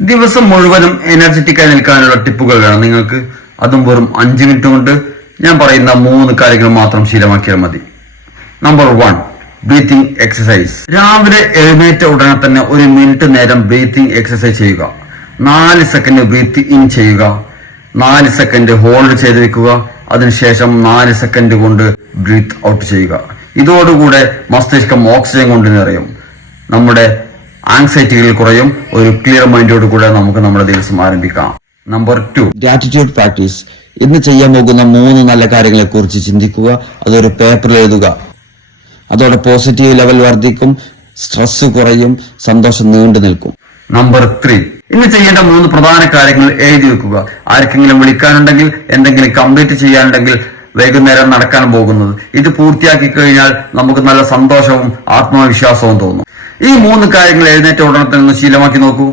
ദിവസം മുഴുവനും എനർജറ്റിക്കായി നിൽക്കാനുള്ള ടിപ്പുകൾ വേണം നിങ്ങൾക്ക്. അതും വെറും 5 മിനിറ്റ് കൊണ്ട് ഞാൻ പറയുന്ന 3 കാര്യങ്ങൾ മാത്രം ശീലമാക്കിയാൽ മതി. Number 1, breathing exercise. രാവിലെ എഴുന്നേറ്റ ഉടനെ തന്നെ 1 മിനിറ്റ് നേരം ബ്രീത്തിങ് എക്സസൈസ് ചെയ്യുക. 4 സെക്കൻഡ് ബ്രീത്ത് ഇൻ ചെയ്യുക, 4 സെക്കൻഡ് ഹോൾഡ് ചെയ്ത് വെക്കുക, അതിനുശേഷം 4 സെക്കൻഡ് കൊണ്ട് ബ്രീത്ത് ഔട്ട് ചെയ്യുക. ഇതോടുകൂടെ മസ്തിഷ്കം ഓക്സിജൻ കൊണ്ട് നിറയും, നമ്മുടെ ആങ്സൈറ്റികൾ കുറയും, ഒരു ക്ലിയർ മൈൻഡോട് കൂടെ നമുക്ക് നമ്മുടെ ദിവസം ആരംഭിക്കാം. Number 2, gratitude practice. ഇന്ന് ചെയ്യാൻ പോകുന്ന 3 നല്ല കാര്യങ്ങളെ കുറിച്ച് ചിന്തിക്കുക, അതൊരു പേപ്പറിൽ എഴുതുക. അതോടെ പോസിറ്റീവ് ലെവൽ വർദ്ധിക്കും, സ്ട്രെസ് കുറയും, സന്തോഷം നീണ്ടു നിൽക്കും. നമ്പർ 3, ഇന്ന് ചെയ്യേണ്ട 3 പ്രധാന കാര്യങ്ങൾ എഴുതി വെക്കുക. ആർക്കെങ്കിലും വിളിക്കാനുണ്ടെങ്കിൽ, എന്തെങ്കിലും കംപ്ലീറ്റ് ചെയ്യാനുണ്ടെങ്കിൽ, വൈകുന്നേരം നടക്കാൻ പോകുന്നത്, ഇത് പൂർത്തിയാക്കി കഴിഞ്ഞാൽ നമുക്ക് നല്ല സന്തോഷവും ആത്മവിശ്വാസവും തോന്നും. ഈ 3 കാര്യങ്ങൾ എഴുന്നേറ്റ ഉടനെ തന്നെ ശീലമാക്കി നോക്കൂ.